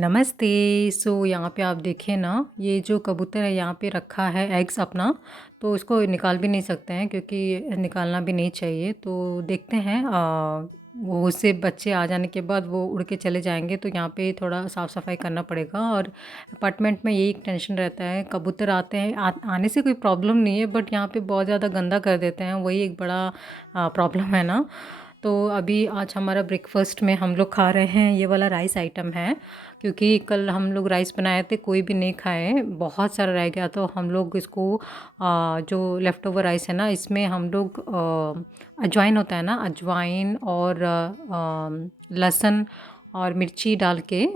नमस्ते। यहाँ पे आप देखिए ना, ये जो कबूतर है यहाँ पे रखा है एग्स अपना, तो इसको निकाल भी नहीं सकते हैं क्योंकि निकालना भी नहीं चाहिए। तो देखते हैं वो उससे बच्चे आ जाने के बाद वो उड़ के चले जाएंगे, तो यहाँ पे थोड़ा साफ़ सफाई करना पड़ेगा। और अपार्टमेंट में यही टेंशन रहता है, कबूतर आते हैं, आने से कोई प्रॉब्लम नहीं है, बट यहाँ पे बहुत ज़्यादा गंदा कर देते हैं, वही एक बड़ा प्रॉब्लम है ना। तो अभी आज हमारा ब्रेकफास्ट में हम लोग खा रहे हैं, ये वाला राइस आइटम है, क्योंकि कल हम लोग राइस बनाए थे, कोई भी नहीं खाए, बहुत सारा रह गया, तो हम लोग इसको जो लेफ़्ट ओवर राइस है ना, इसमें हम लोग अजवाइन होता है ना, अजवाइन और लहसुन और मिर्ची डाल के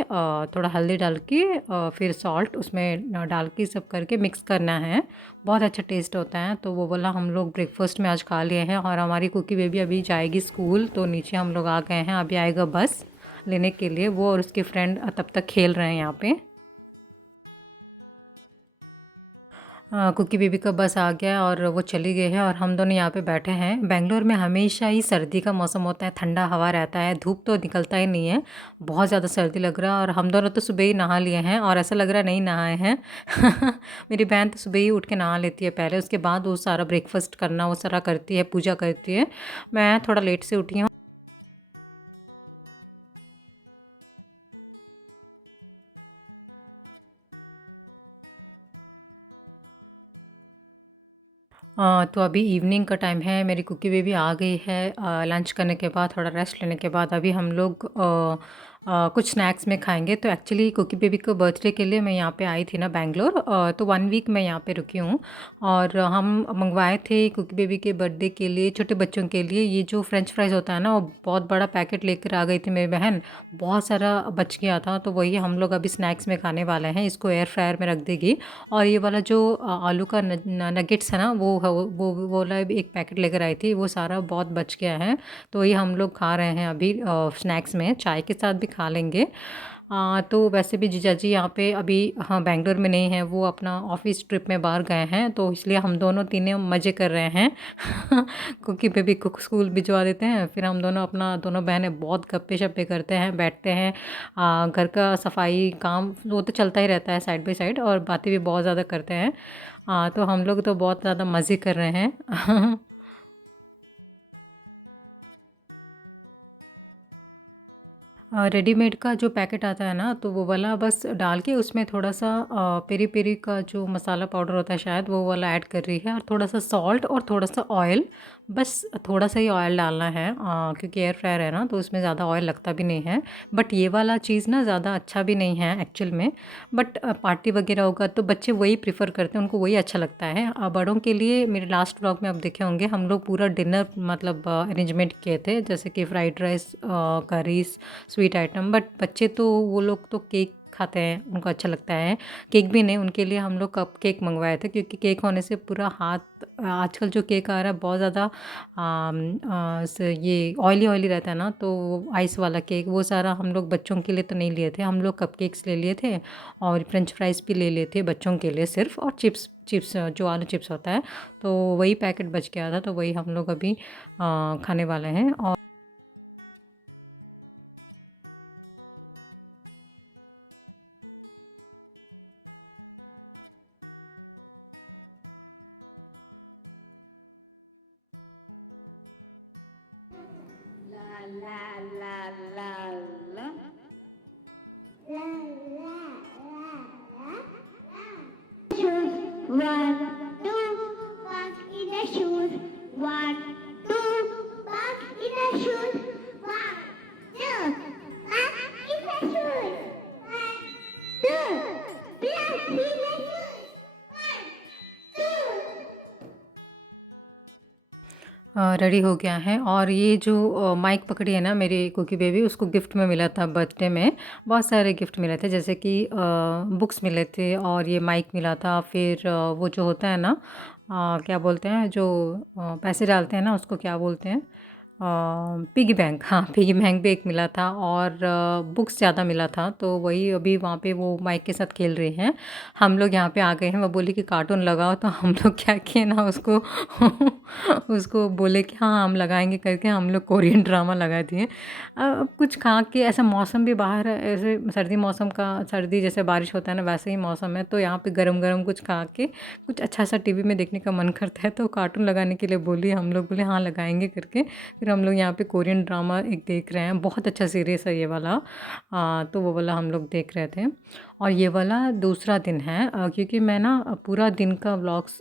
थोड़ा हल्दी डाल के फिर सॉल्ट उसमें डाल के सब करके मिक्स करना है। बहुत अच्छा टेस्ट होता है। तो वो वाला हम लोग ब्रेकफास्ट में आज खा लिए हैं। और हमारी कुकी बेबी अभी जाएगी स्कूल, तो नीचे हम लोग आ गए हैं, अभी आएगा बस लेने के लिए। वो और उसके फ्रेंड तब तक खेल रहे हैं यहाँ पे। कुकी बेबी का बस आ गया और वो चली गई है, और हम दोनों यहाँ पे बैठे हैं। बेंगलोर में हमेशा ही सर्दी का मौसम होता है, ठंडा हवा रहता है, धूप तो निकलता ही नहीं है, बहुत ज़्यादा सर्दी लग रहा है। और हम दोनों तो सुबह ही नहा लिए हैं, और ऐसा लग रहा है नहीं नहाए हैं। मेरी बहन तो सुबह ही उठ के नहा लेती है पहले, उसके बाद वो सारा ब्रेकफास्ट करना वो सारा करती है, पूजा करती है। मैं थोड़ा लेट से उठी हूँ। तो अभी इवनिंग का टाइम है, मेरी कुकी बेबी आ गई है। लंच करने के बाद, थोड़ा रेस्ट लेने के बाद, अभी हम लोग कुछ स्नैक्स में खाएंगे। तो एक्चुअली कुकी बेबी को बर्थडे के लिए मैं यहाँ पे आई थी ना बैंगलोर, तो 1 वीक मैं यहाँ पे रुकी हूँ। और हम मंगवाए थे कुकी बेबी के बर्थडे के लिए, छोटे बच्चों के लिए, ये जो फ्रेंच फ्राइज़ होता है ना, वो बहुत बड़ा पैकेट लेकर आ गई थी मेरी बहन, बहुत सारा बच गया था। तो वही हम लोग अभी स्नैक्स में खाने वाले हैं, इसको एयर फ्रायर में रख देगी। और ये वाला जो आलू का नगेट्स है ना, वो वाला भी एक पैकेट लेकर आई थी, वो सारा बहुत बच गया है। तो ये हम लोग खा रहे हैं अभी स्नैक्स में, चाय के साथ भी खा लेंगे। तो वैसे भी जीजा जी यहाँ पे अभी, हाँ, बेंगलोर में नहीं है, वो अपना ऑफिस ट्रिप में बाहर गए हैं, तो इसलिए हम दोनों तीनों मज़े कर रहे हैं। क्योंकि बेबी को स्कूल भिजवा देते हैं, फिर हम दोनों अपना, दोनों बहनें बहुत गप्पे शप्पे करते हैं, बैठते हैं। घर का सफाई काम वो तो चलता ही रहता है साइड बाय साइड, और बातें भी बहुत ज़्यादा करते हैं। तो हम लोग तो बहुत ज़्यादा मज़े कर रहे हैं। रेडीमेड का जो पैकेट आता है ना, तो वो वाला बस डाल के उसमें थोड़ा सा पेरी पेरी का जो मसाला पाउडर होता है, शायद वो वाला ऐड कर रही है, और थोड़ा सा सॉल्ट और थोड़ा सा ऑयल, बस थोड़ा सा ही ऑयल डालना है, क्योंकि एयर फ्रायर है ना, तो उसमें ज़्यादा ऑयल लगता भी नहीं है। बट ये वाला चीज़ ना ज़्यादा अच्छा भी नहीं है एक्चुअल में। बट पार्टी वगैरह होगा तो बच्चे वही प्रेफर करते हैं, उनको वही अच्छा लगता है। बड़ों के लिए मेरे लास्ट व्लॉग में आप देखे होंगे, हम लोग पूरा डिनर मतलब अरेंजमेंट किए थे, जैसे कि fried rice, curries, sweet item. But बच्चे तो वो लोग तो केक खाते हैं, उनको अच्छा लगता है। केक भी नहीं, उनके लिए हम लोग कप केक मंगवाए थे, क्योंकि केक होने से पूरा हाथ, आजकल जो केक आ रहा है बहुत ज़्यादा ये ऑयली ऑयली रहता है ना, तो आइस वाला केक, वो सारा हम लोग बच्चों के लिए तो नहीं लिए थे, हम लोग कप केक्स ले लिए थे, और फ्रेंच फ्राइज़ भी ले लिए थे बच्चों के लिए सिर्फ, और चिप्स चिप्स जो आलू चिप्स होता है, तो वही पैकेट बच गया था, तो वही हम लोग अभी खाने वाले हैं। और La la la la la. La la la la la. Shoes. One, two. Walk in the shoes. One, two. Walk in the shoes. One, two. Walk in the shoes. One, two. Walk in the shoes. One, two. Ready हो गया है। और ये जो mic पकड़ी है ना मेरी कुकी बेबी, उसको गिफ्ट में मिला था बर्थडे में, बहुत सारे गिफ्ट मिले थे, जैसे कि बुक्स मिले थे, और ये माइक मिला था, फिर वो जो होता है ना, क्या बोलते हैं, जो पैसे डालते हैं ना, उसको क्या बोलते हैं, पिगी बैंक, हाँ पिगी बैंक भी एक मिला था और बुक्स ज़्यादा मिला था, तो वही अभी वहाँ पे वो माइक के साथ खेल रहे हैं। हम लोग यहाँ पे आ गए हैं, वो बोली कि कार्टून लगाओ, तो हम लोग क्या किए ना उसको उसको बोले कि हाँ हम लगाएंगे करके हम लोग कोरियन ड्रामा लगा दिए। अब कुछ खा के, ऐसा मौसम भी बाहर ऐसे सर्दी मौसम का, सर्दी जैसे बारिश होता है ना वैसे ही मौसम है, तो यहाँ पे गरम गरम कुछ खा के कुछ अच्छा सा टीवी में देखने का मन करता है, तो कार्टून लगाने के लिए बोली, हम लोग बोले हाँ लगाएंगे करके। फिर हम लोग यहाँ पे कोरियन ड्रामा एक देख रहे हैं, बहुत अच्छा सीरीज़ है ये वाला। तो वो वाला हम लोग देख रहे थे। और ये वाला दूसरा दिन है, क्योंकि मैं ना पूरा दिन का व्लॉग्स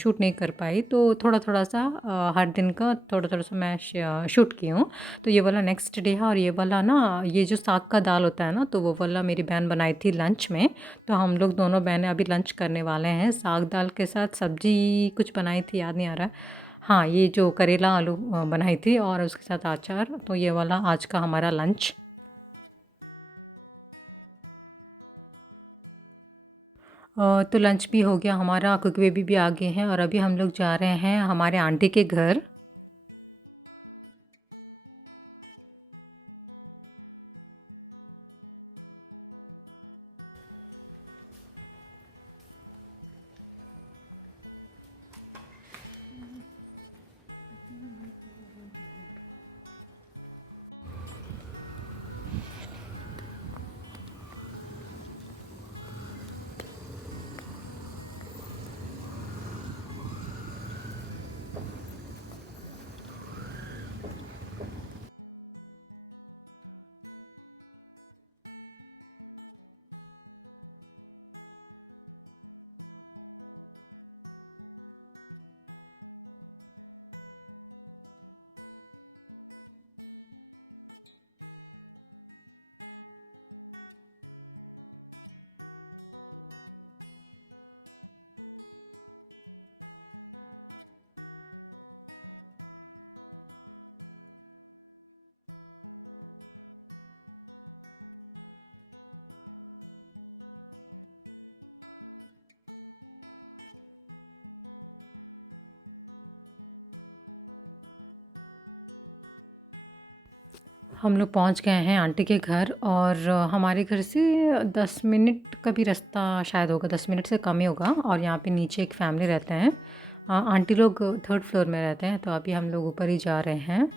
शूट नहीं कर पाई, तो थोड़ा थोड़ा सा हर दिन का थोड़ा थोड़ा सा मैं शूट की हूँ। तो ये वाला नेक्स्ट डे है, और ये वाला ना, ये जो साग का दाल होता है ना, तो वो वाला मेरी बहन बनाई थी लंच में। तो हम लोग दोनों बहनें अभी लंच करने वाले हैं, साग दाल के साथ सब्जी कुछ बनाई थी, याद नहीं आ रहा। हाँ, ये जो करेला आलू बनाई थी और उसके साथ अचार। तो ये वाला आज का हमारा लंच। तो लंच भी हो गया हमारा, कुकी बेबी भी आ गए हैं, और अभी हम लोग जा रहे हैं हमारे आंटी के घर। हम लोग पहुंच गए हैं आंटी के घर, और हमारे घर से 10 मिनट का भी रास्ता शायद होगा, 10 मिनट से कम ही होगा। और यहाँ पे नीचे एक फैमिली रहते हैं, आंटी लोग थर्ड फ्लोर में रहते हैं, तो अभी हम लोग ऊपर ही जा रहे हैं।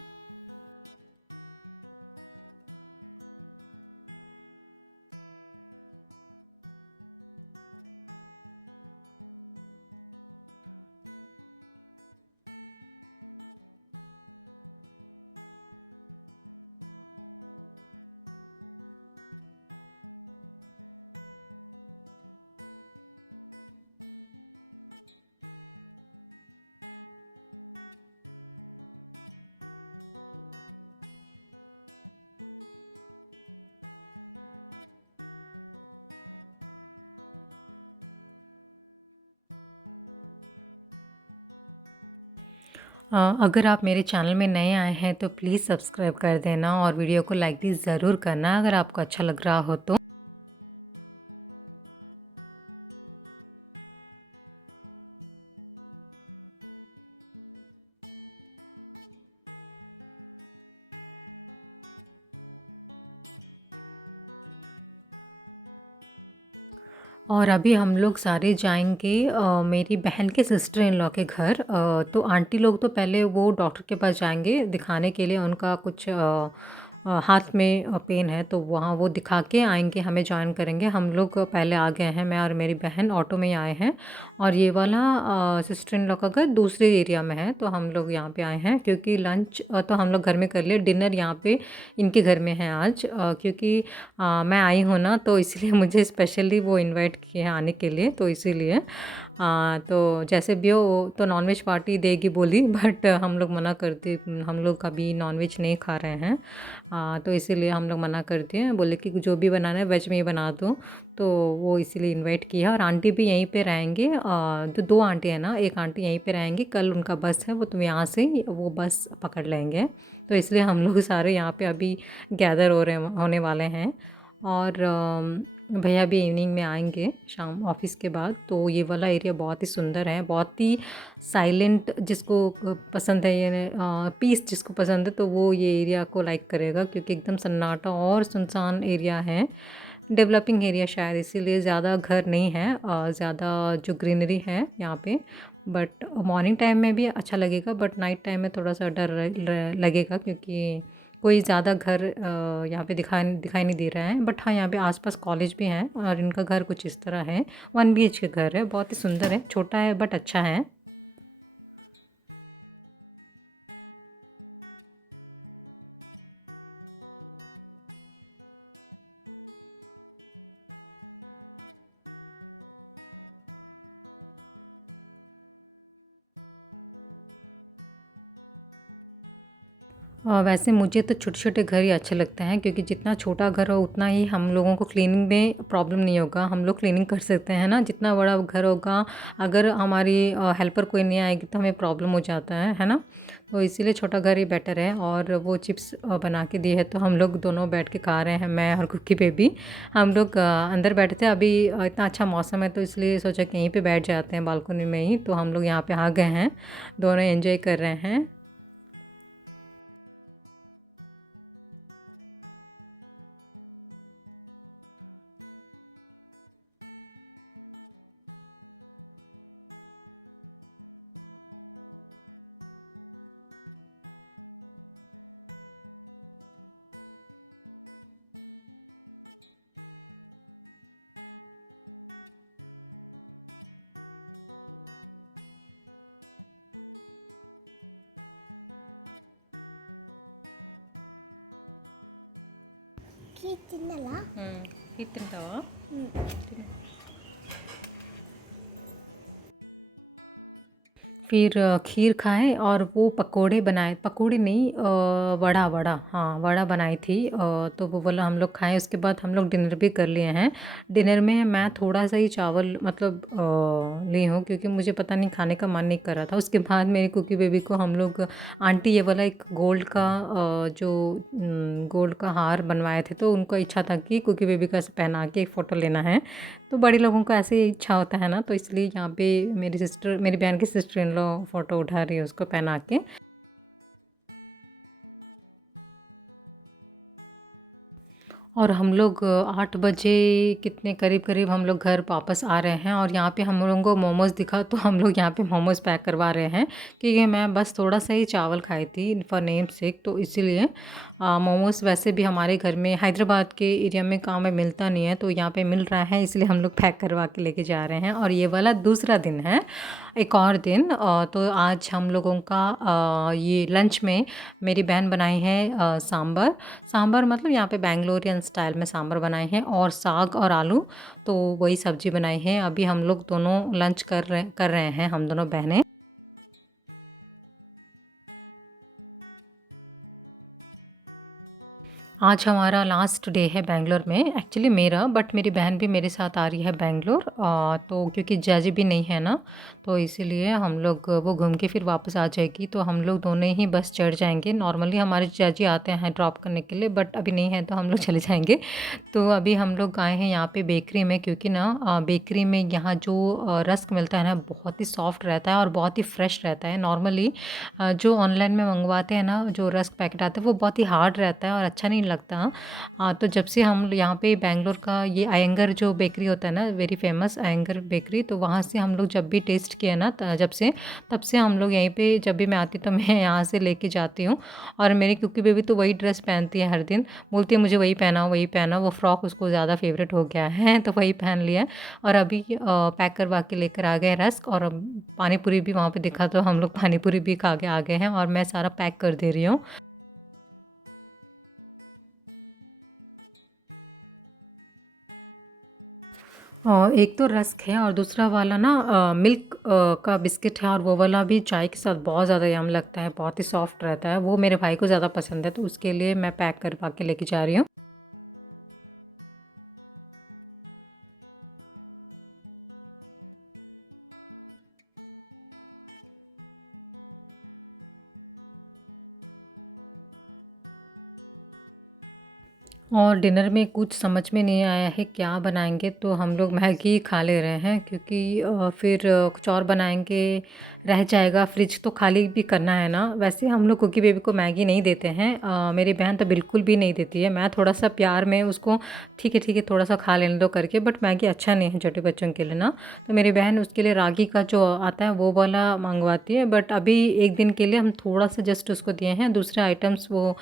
अगर आप मेरे चैनल में नए आए हैं तो प्लीज़ सब्सक्राइब कर देना, और वीडियो को लाइक भी ज़रूर करना अगर आपको अच्छा लग रहा हो तो। और अभी हम लोग सारे जाएंगे मेरी बहन के सिस्टर इन लॉ के घर। तो आंटी लोग तो पहले वो डॉक्टर के पास जाएंगे दिखाने के लिए, उनका कुछ हाथ में पेन है, तो वहाँ वो दिखा के आएंगे, हमें ज्वाइन करेंगे। हम लोग पहले आ गए हैं, मैं और मेरी बहन ऑटो में ही आए हैं। और ये वाला सिस्टर इन लॉ का घर दूसरे एरिया में है, तो हम लोग यहाँ पे आए हैं क्योंकि लंच तो हम लोग घर में कर लिए, डिनर यहाँ पे इनके घर में है आज। क्योंकि मैं आई हूँ ना, तो इसलिए मुझे स्पेशली वो इनवाइट किए हैं आने के लिए, तो इसीलिए तो जैसे भी हो तो नॉनवेज पार्टी देगी बोली, बट हम लोग मना करते, हम लोग कभी नॉनवेज नहीं खा रहे हैं। तो इसीलिए हम लोग मना करते हैं, बोले कि जो भी बनाना है वेज में ही बना दो, तो वो इसीलिए इनवाइट किया। और आंटी भी यहीं पे रहेंगे, तो दो आंटी है ना, एक आंटी यहीं पे रहेंगी, कल उनका बस है, वो तुम यहाँ से वो बस पकड़ लेंगे, तो इसलिए हम लोग सारे यहाँ पे अभी गैदर होने वाले हैं। और भैया भी इवनिंग में आएंगे शाम ऑफिस के बाद। तो ये वाला एरिया बहुत ही सुंदर है, बहुत ही साइलेंट। जिसको पसंद है ये पीस जिसको पसंद है तो वो ये एरिया को लाइक करेगा, क्योंकि एकदम सन्नाटा और सुनसान एरिया है। डेवलपिंग एरिया शायद इसीलिए ज़्यादा घर नहीं है, ज़्यादा जो ग्रीनरी है यहाँ पे। बट मॉर्निंग टाइम में भी अच्छा लगेगा, बट नाइट टाइम में थोड़ा सा डर लगेगा, क्योंकि कोई ज़्यादा घर यहाँ पे दिखाई दिखाई नहीं दे रहा है। बट हाँ, यहाँ पे आसपास कॉलेज भी हैं और इनका घर कुछ इस तरह है। 1 BH के घर है, बहुत ही सुंदर है, छोटा है बट अच्छा है। वैसे मुझे तो छोटे-छोटे घर ही अच्छे लगते हैं, क्योंकि जितना छोटा घर हो उतना ही हम लोगों को क्लीनिंग में प्रॉब्लम नहीं होगा। हम लोग क्लीनिंग कर सकते हैं ना, जितना बड़ा घर होगा अगर हमारी हेल्पर कोई नहीं आएगी तो हमें प्रॉब्लम हो जाता है ना? तो इसीलिए छोटा घर ही बेटर है। और वो चिप्स बना के दिए है तो हम लोग दोनों बैठ के खा रहे हैं, मैं और कुकी बेबी। हम लोग अंदर बैठे थे अभी, इतना अच्छा मौसम है तो इसलिए सोचा कि यहीं पे बैठ जाते हैं बालकनी में ही। तो हम लोग यहाँ पे आ गए हैं, दोनों एंजॉय कर रहे हैं। తిన్నలా ఇది తింటావా? फिर खीर खाएँ और वो पकोड़े बनाए, पकोड़े नहीं, वड़ा वड़ा, हाँ, वड़ा बनाई थी। तो वो वाला हम लोग खाए। उसके बाद हम लोग डिनर भी कर लिए हैं। डिनर में मैं थोड़ा-सा ही चावल मतलब ली हूँ, क्योंकि मुझे पता नहीं खाने का मन नहीं कर रहा था। उसके बाद मेरी कुकी बेबी को हम लोग आंटी ये वाला एक गोल्ड का गोल्ड का हार बनवाए थे, तो उनको इच्छा था कि कुकी बेबी का पहना के एक फ़ोटो लेना है। तो बड़े लोगों को ऐसे ही इच्छा होता है ना, तो इसलिए यहाँ पे मेरी बहन की सिस्टर इन लॉ फ़ोटो उठा रही है उसको पहना के। और हम लोग 8 बजे कितने करीब-करीब हम लोग घर वापस आ रहे हैं। और यहाँ पे हम लोगों को मोमोज़ दिखा तो हम लोग यहाँ पे मोमोज़ पैक करवा रहे हैं, क्योंकि मैं बस थोड़ा-सा ही चावल खाई थी फॉर नेम सेक, तो इसीलिए मोमोज़ वैसे भी हमारे घर में हैदराबाद के एरिया में कहाँ में मिलता नहीं है, तो यहाँ पे मिल रहा है, इसलिए हम लोग पैक करवा के लेके जा रहे हैं। और ये वाला दूसरा दिन है, एक और दिन। तो आज हम लोगों का ये लंच में मेरी बहन बनाई है सांभर। सांभर मतलब यहाँ पे बैंगलोरियन स्टाइल में सांभर बनाए हैं, और साग और आलू, तो वही सब्जी बनाई है। अभी हम लोग दोनों लंच कर रहे हैं, हम दोनों बहनें। आज हमारा लास्ट डे है बैंगलोर में, एक्चुअली मेरा, बट मेरी बहन भी मेरे साथ आ रही है बैंगलोर। तो क्योंकि जाजी भी नहीं है ना, तो इसीलिए हम लोग वो घूम के फिर वापस आ जाएगी, तो हम लोग दोनों ही बस चढ़ जाएंगे। नॉर्मली हमारे जाजी आते हैं ड्रॉप करने के लिए, बट अभी नहीं है तो हम लोग चले जाएंगे। तो अभी हम लोग आए हैं यहाँ पे बेकरी में, क्योंकि ना बेकरी में यहाँ जो रस्क मिलता है ना, बहुत ही सॉफ्ट रहता है और बहुत ही फ्रेश रहता है। नॉर्मली जो ऑनलाइन में मंगवाते हैं ना, जो रस्क पैकेट आता है वो बहुत ही हार्ड रहता है और अच्छा नहीं लगता। तो जब से हम यहाँ पे बैंगलोर का ये अयंगर जो बेकरी होता है ना, वेरी फेमस अयंगर बेकरी, तो वहाँ से हम लोग जब भी टेस्ट किया ना, जब से तब से हम लोग यहीं पे, जब भी मैं आती तो मैं यहाँ से लेके जाती हूँ। और मेरी क्योंकि बेबी तो वही ड्रेस पहनती है हर दिन, बोलती है मुझे वही पहना वही पहना। वो फ्रॉक उसको ज़्यादा फेवरेट हो गया है तो वही पहन लिया। और अभी पैक करवा के लेकर आ गए रस्क, और पानी पूरी भी वहाँ पे दिखा तो हम लोग पानी पूरी भी खा के आ गए हैं, और मैं सारा पैक कर दे रही हूँ। एक तो रस्क है, और दूसरा वाला ना मिल्क का बिस्किट है, और वो वाला भी चाय के साथ बहुत ज़्यादा यम लगता है, बहुत ही सॉफ्ट रहता है। वो मेरे भाई को ज़्यादा पसंद है, तो उसके लिए मैं पैक करवा के लेके जा रही हूँ। और डिनर में कुछ समझ में नहीं आया है क्या बनाएंगे, तो हम लोग मैगी खा ले रहे हैं क्योंकि फिर कुछ और बनाएंगे रह जाएगा। फ्रिज तो खाली भी करना है ना। वैसे हम लोग कुकी बेबी को मैगी नहीं देते हैं, मेरी बहन तो बिल्कुल भी नहीं देती है। मैं थोड़ा सा प्यार में उसको ठीक है थोड़ा सा खा लेने दो करके, बट मैगी अच्छा नहीं है छोटे बच्चों के लिए ना। तो मेरी बहन उसके लिए रागी का जो आता है वो वाला मंगवाती है, बट अभी एक दिन के लिए हम थोड़ा सा जस्ट उसको दिए हैं, दूसरे आइटम्स वो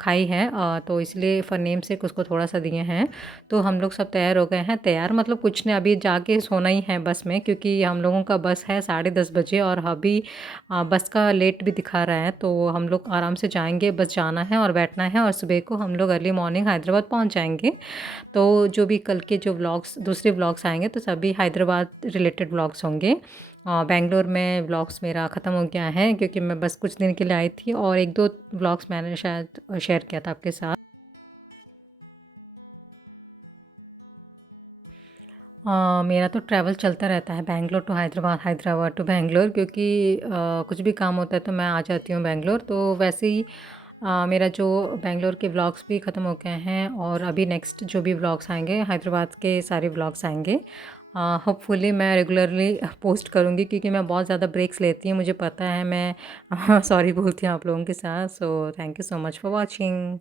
खाई है, तो इसलिए फॉर नेम से उसको थोड़ा सा दिए हैं। तो हम लोग सब तैयार हो गए हैं। तैयार मतलब कुछ नहीं, अभी जाके सोना ही है बस में, क्योंकि हम लोगों का बस है 10:30 बजे और अभी बस का लेट भी दिखा रहा है। तो हम लोग आराम से जाएंगे, बस जाना है और बैठना है और सुबह को हम लोग अर्ली मॉर्निंग हैदराबाद पहुंच जाएंगे। तो जो भी कल के जो व्लॉग्स दूसरे व्लॉग्स आएंगे तो सभी हैदराबाद रिलेटेड व्लॉग्स होंगे। बेंगलोर में व्लॉग्स मेरा ख़त्म हो गया है क्योंकि मैं बस कुछ दिन के लिए आई थी और एक दो व्लॉग्स मैंने शायद शेयर किया था आपके साथ। मेरा तो ट्रैवल चलता रहता है, बेंगलोर टू हैदराबाद, हैदराबाद टू बेंगलोर, क्योंकि कुछ भी काम होता है तो मैं आ जाती हूँ बेंगलोर। तो वैसे ही मेरा जो बेंगलोर के व्लॉग्स भी ख़त्म हो गए हैं और अभी नेक्स्ट जो भी व्लॉग्स आएंगे हैदराबाद के सारे व्लॉग्स आएंगे। होपफुली मैं रेगुलरली पोस्ट करूँगी क्योंकि मैं बहुत ज़्यादा ब्रेक्स लेती हूँ, मुझे पता है। मैं सॉरी बोलती हूँ आप लोगों के साथ। So thank you so much for watching.